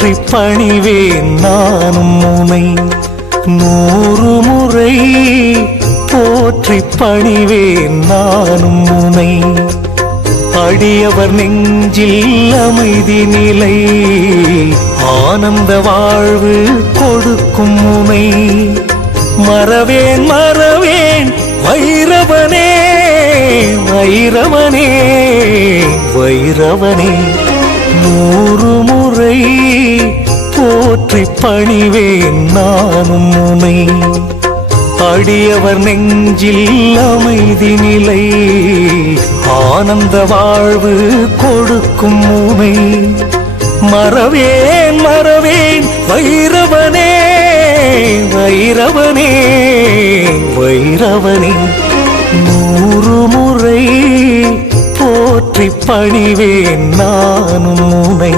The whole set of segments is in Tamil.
போற்றி பணிவேன் நானும் உனை 100 முறை போற்றி பணிவேன் நானும் உனை அடியவர் நெஞ்சில் அமைதி நிலை ஆனந்த வாழ்வு கொடுக்கும் உனை மறவேன் மறவேன் வைரவனே வைரவனே வைரவனே 100 முறை போற்றி பணிவேன் நானும் உனை அடியவர் நெஞ்சில் அமைதி நிலை ஆனந்த வாழ்வு கொடுக்கும் உனை மறவேன் மறவேன் வைரவனே வைரவனே வைரவனே 100 முறை போற்றி பணிவேன் நானும் உனை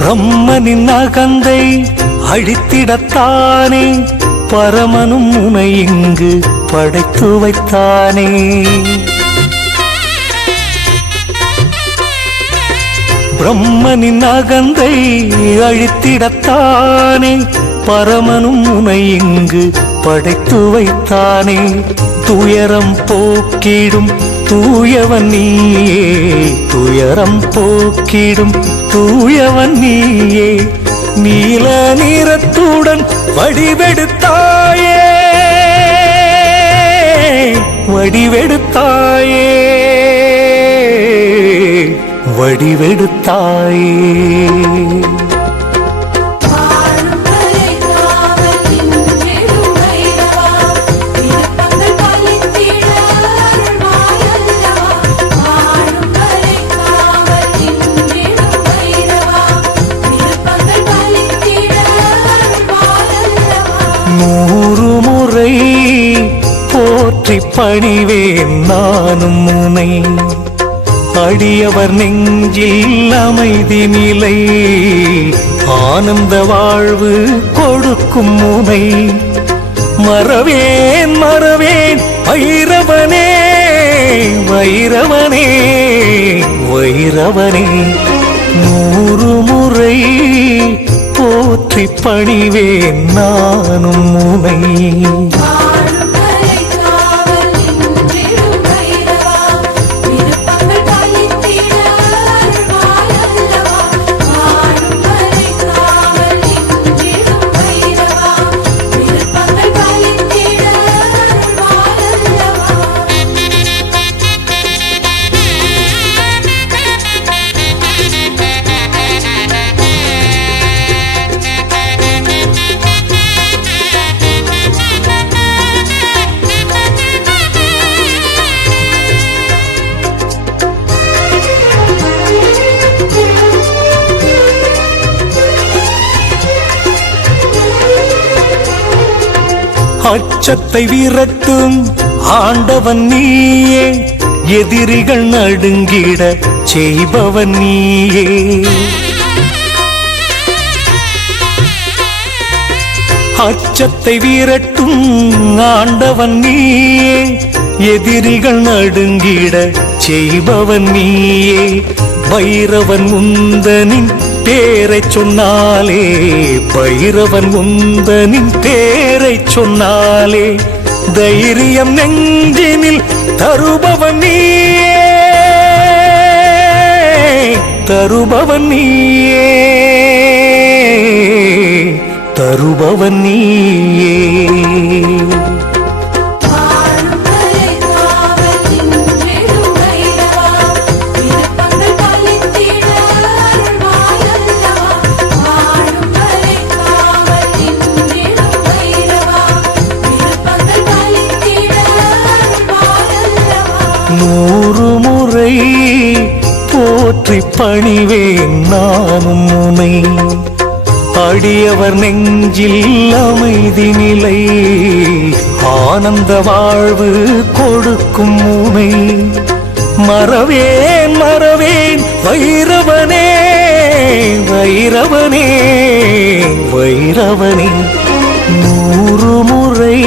பிரம்மனின் அகந்தை அழித்திடத்தானே பரமனும் உனை இங்கு படைத்து வைத்தானே பிரம்மனின் அகந்தை அழித்திடத்தானே பரமனும் உனை இங்கு படைத்து வைத்தானே துயரம் போக்கிடும் தூயவன் நீயே துயரம் போக்கிடும் தூயவன் நீயே நீல நிறத்துடன் வடிவெடுத்தாயே வடிவெடுத்தாயே வடிவெடுத்தாயே போற்றி பணிவேன் நானும் உனை அடியவர் நெஞ்சில் அமைதி நிலை ஆனந்த வாழ்வு கொடுக்கும் உனை மறவேன் மறவேன் வைரவனே வைரவனே வைரவனே 100 முறை போற்றி பணிவேன் நானும் உனை அச்சத்தை விரட்டும் ஆண்டவன் நீயே எதிரிகள் நடுங்கிட செய்பவன் நீயே அச்சத்தை விரட்டும் ஆண்டவன் நீயே எதிரிகள் நடுங்கிட செய்பவன் நீயே பைரவன் உந்தனின் பேரை சொன்னாலே பைரவன் உந்தனின் பேரை சொன்னாலே தைரியம் நெஞ்சினில் தருபவன் நீயே தருபவன் நீயே தருபவன் நீயே பணிவேன் நானும் உனை. அடியவர் நெஞ்சில் அமைதி நிலை ஆனந்த வாழ்வு கொடுக்கும் உனை. மறவேன் மறவேன் வைரவனே வைரவனே வைரவனே. 100 முறை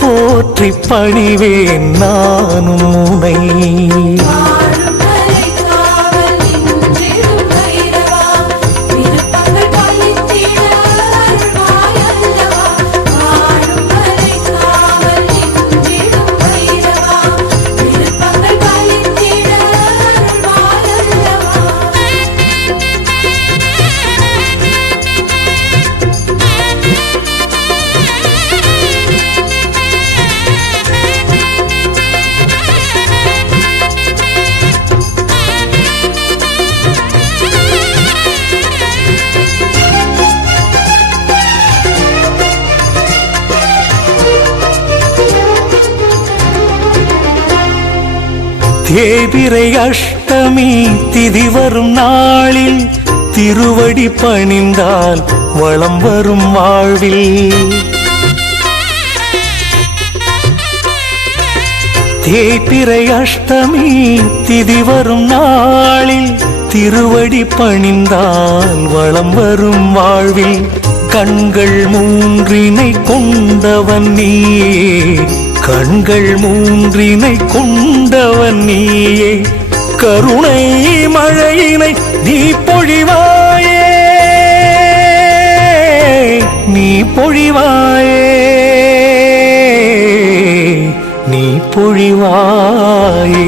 போற்றி பணிவேன் நானும் உனை. தேய்பிறை அஷ்டமி திதி வரும் நாளில் திருவடி பணிந்தால் வளம் வரும் வாழ்வில். தேய்பிறை அஷ்டமி திதி வரும் நாளில் திருவடி பணிந்தால் வளம் வரும் வாழ்வில். கண்கள் 3 கொண்டவன் நீயே கண்கள் 3 கொண்டவன் நீயே. கருணை மழையினை நீ பொழிவாயே நீ பொழிவாயே நீ பொழிவாயே.